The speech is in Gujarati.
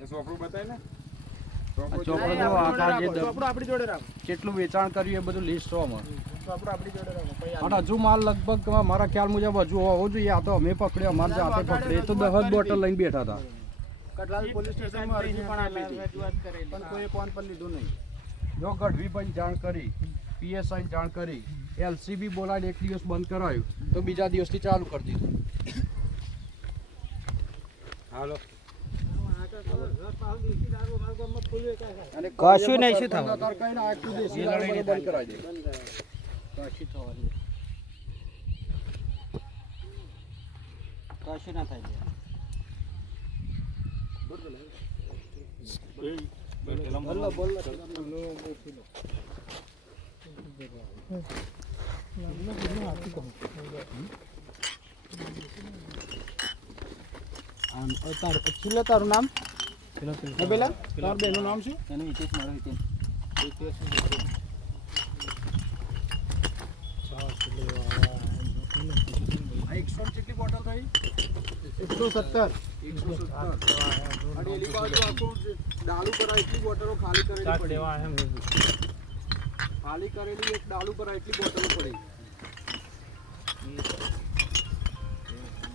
બતાય ને? કેટલું વેચાણ કર્યું એ બધું લિસ્ટ આમાં. ચોપડો આપણી જોડે રાખો. પછી અને હજુ માલ લગભગ મારા ખ્યાલ મુજબ હજુ હોવો જોઈએ. આ તો અમે પકડ્યો અમારે જાતે પકડ્યો. તો દસ બોટલ લઈને બેઠા હતા. કટલાલ પોલીસ સ્ટેશનમાં અરજી પણ આપી હતી. પણ કોઈ ફોન પર લીધું નહીં. જો ગઢવીભાઈ જાણ કરી પીએસઆઈ જાણ કરી એલસીબી બોલાવીને એક દિવસ બંધ કરાયું તો બીજા દિવસથી ચાલુ કરી દીધું. હાલો. કશું નહીં, શું થવાનું? અત્યારે કઈ આખું દેશી બંધ કરાવી દે. કશું ના થાય તારું નામ? હે પેલા તાર બેનું નામ શું એનું હિતેશ મારો હિતેશ આ એકસો ને કેટલી બોટલ થઈ એકસો સત્તર એકસો સત્તર અને એની બાજુ આખું જે ડાલુ પર એટલી બોટલો ખાલી કરેલી પડી ખાલી કરેલી એક ડાલુ પર એટલી બોટલો પડી